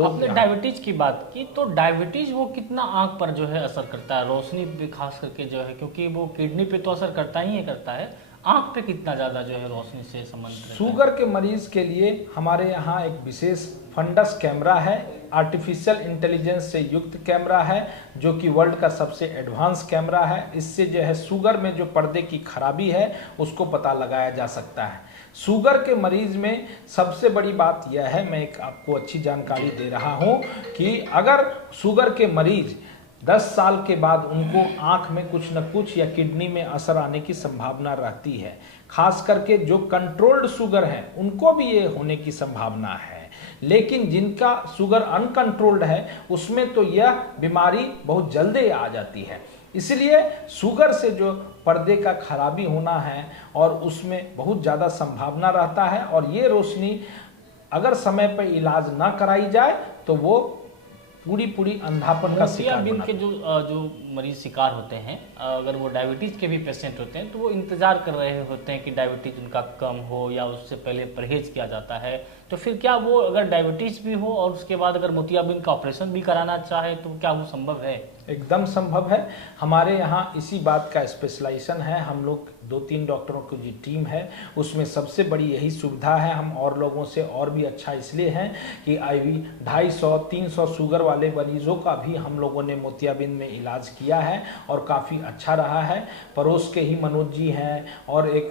आपने डायबिटीज की बात की, तो डायबिटीज वो कितना आंख पर जो है असर करता है, रोशनी पे खास करके जो है, क्योंकि वो किडनी पे तो असर करता ही करता है, आंख पे कितना ज्यादा जो है रोशनी से संबंधित रहता है? शुगर के मरीज के लिए हमारे यहाँ एक विशेष फंडस कैमरा है, आर्टिफिशियल इंटेलिजेंस से युक्त कैमरा है, जो कि वर्ल्ड का सबसे एडवांस कैमरा है। इससे जो है शुगर में जो पर्दे की खराबी है उसको पता लगाया जा सकता है। शुगर के मरीज में सबसे बड़ी बात यह है, मैं एक आपको अच्छी जानकारी दे रहा हूँ कि अगर शुगर के मरीज 10 साल के बाद उनको आंख में कुछ न कुछ या किडनी में असर आने की संभावना रहती है। खास करके जो कंट्रोल्ड शुगर है उनको भी ये होने की संभावना है, लेकिन जिनका शुगर अनकंट्रोल्ड है उसमें तो यह बीमारी बहुत जल्दी आ जाती है। इसलिए शुगर से जो पर्दे का खराबी होना है और उसमें बहुत ज़्यादा संभावना रहता है, और ये रोशनी अगर समय पर इलाज ना कराई जाए तो वो पूरी अंधापन का शिकार मोतियाबिंद के जो मरीज शिकार होते हैं, अगर वो डायबिटीज़ के भी पेशेंट होते हैं, तो वो इंतज़ार कर रहे होते हैं कि डायबिटीज़ उनका कम हो या उससे पहले परहेज किया जाता है। तो फिर क्या वो अगर डायबिटीज़ भी हो और उसके बाद अगर मोतियाबिंद का ऑपरेशन भी कराना चाहे तो क्या वो संभव है? एकदम संभव है। हमारे यहाँ इसी बात का स्पेशलाइजेशन है। हम लोग 2-3 डॉक्टरों की जो टीम है उसमें सबसे बड़ी यही सुविधा है। हम और लोगों से और भी अच्छा इसलिए हैं कि IV 250-300 शुगर वाले मरीजों का भी हम लोगों ने मोतियाबिंद में इलाज किया है और काफ़ी अच्छा रहा है। पड़ोस के ही मनोज जी हैं और एक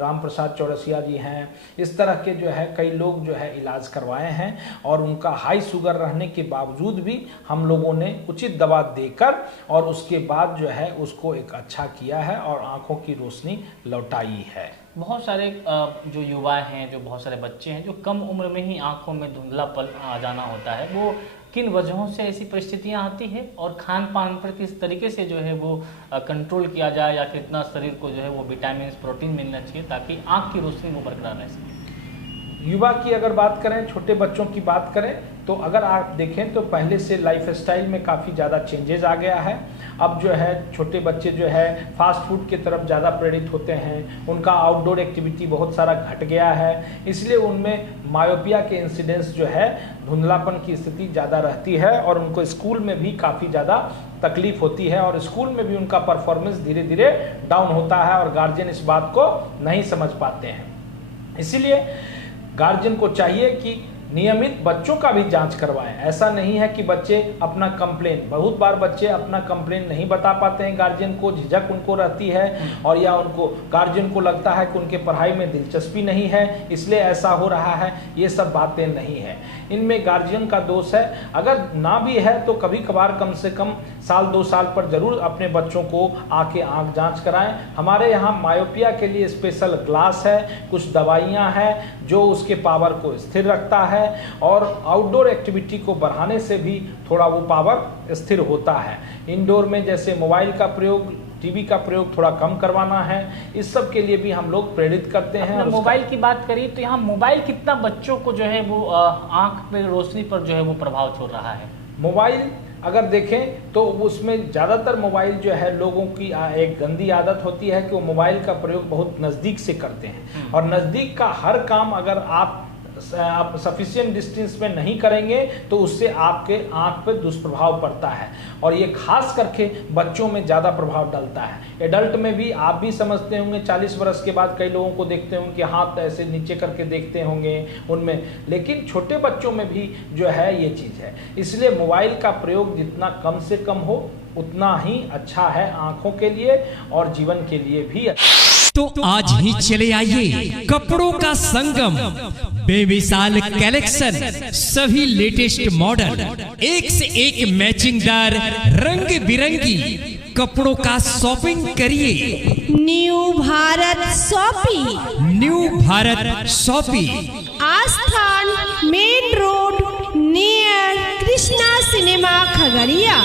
राम प्रसाद चौरसिया जी हैं, इस तरह के जो है कई लोग जो है इलाज करवाए हैं, और उनका हाई शुगर रहने के बावजूद भी हम लोगों ने उचित दवा देकर और उसके बाद जो है उसको एक अच्छा किया है और आंखों की रोशनी लौटाई है। बहुत सारे जो युवा हैं, जो बहुत सारे बच्चे हैं, जो कम उम्र में ही आंखों में धुंधलापन आ जाना होता है, वो किन वजहों से ऐसी परिस्थितियां आती है और खान पान पर किस तरीके से जो है वो कंट्रोल किया जाए, या कितना शरीर को जो है वो विटामिन प्रोटीन मिलना चाहिए ताकि आंख की रोशनी वो बरकरार रह सके? युवा की अगर बात करें, छोटे बच्चों की बात करें, तो अगर आप देखें तो पहले से लाइफस्टाइल में काफ़ी ज़्यादा चेंजेस आ गया है। अब जो है छोटे बच्चे जो है फास्ट फूड की तरफ ज़्यादा प्रेरित होते हैं, उनका आउटडोर एक्टिविटी बहुत सारा घट गया है, इसलिए उनमें मायोपिया के इंसिडेंस जो है, धुंधलापन की स्थिति ज़्यादा रहती है, और उनको स्कूल में भी काफ़ी ज़्यादा तकलीफ होती है, और स्कूल में भी उनका परफॉर्मेंस धीरे धीरे डाउन होता है, और गार्जियन इस बात को नहीं समझ पाते हैं। इसीलिए गार्जियन को चाहिए कि नियमित बच्चों का भी जांच करवाएं। ऐसा नहीं है कि बच्चे अपना कंप्लेन, बहुत बार बच्चे अपना कंप्लेन नहीं बता पाते हैं गार्जियन को, झिझक उनको रहती है, और या उनको गार्जियन को लगता है कि उनके पढ़ाई में दिलचस्पी नहीं है इसलिए ऐसा हो रहा है। ये सब बातें नहीं है, इनमें गार्जियन का दोष है। अगर ना भी है तो कभी कभार कम से कम साल 2 साल पर जरूर अपने बच्चों को आके आँख जाँच कराएं। हमारे यहाँ मायोपिया के लिए स्पेशल ग्लास है, कुछ दवाइयाँ हैं जो उसके पावर को स्थिर रखता है, और आउटडोर एक्टिविटी को बढ़ाने से भी थोड़ा वो पावर स्थिर होता है। इंडोर में जैसे मोबाइल का प्रयोग, टीवी का प्रयोग थोड़ा कम करवाना है, इस सब के लिए भी हम लोग प्रेरित करते हैं। मोबाइल की बात करी तो यहाँ मोबाइल कितना बच्चों को जो है वो आंख पे रोशनी पर जो है वो प्रभाव छोड़ रहा है? मोबाइल अगर देखें तो उसमें ज़्यादातर मोबाइल जो है, लोगों की एक गंदी आदत होती है कि वो मोबाइल का प्रयोग बहुत नज़दीक से करते हैं, और नज़दीक का हर काम अगर आप सफिशिएंट डिस्टेंस में नहीं करेंगे तो उससे आपके आंख पे दुष्प्रभाव पड़ता है, और ये खास करके बच्चों में ज़्यादा प्रभाव डालता है। एडल्ट में भी आप भी समझते होंगे, 40 वर्ष के बाद कई लोगों को देखते होंगे कि हाथ ऐसे नीचे करके देखते होंगे उनमें, लेकिन छोटे बच्चों में भी जो है ये चीज़ है। इसलिए मोबाइल का प्रयोग जितना कम से कम हो उतना ही अच्छा है आंखों के लिए और जीवन के लिए भी अच्छा। तो आज ही चले आइए कपड़ों का संगम, बेमिसाल कलेक्शन, सभी लेटेस्ट मॉडल, एक से एक मैचिंगदार रंग बिरंगी कपड़ों का शॉपिंग करिए। New Bharat shopping, new Bharat shopping, आस्थान main road near Krishna cinema Khagaria.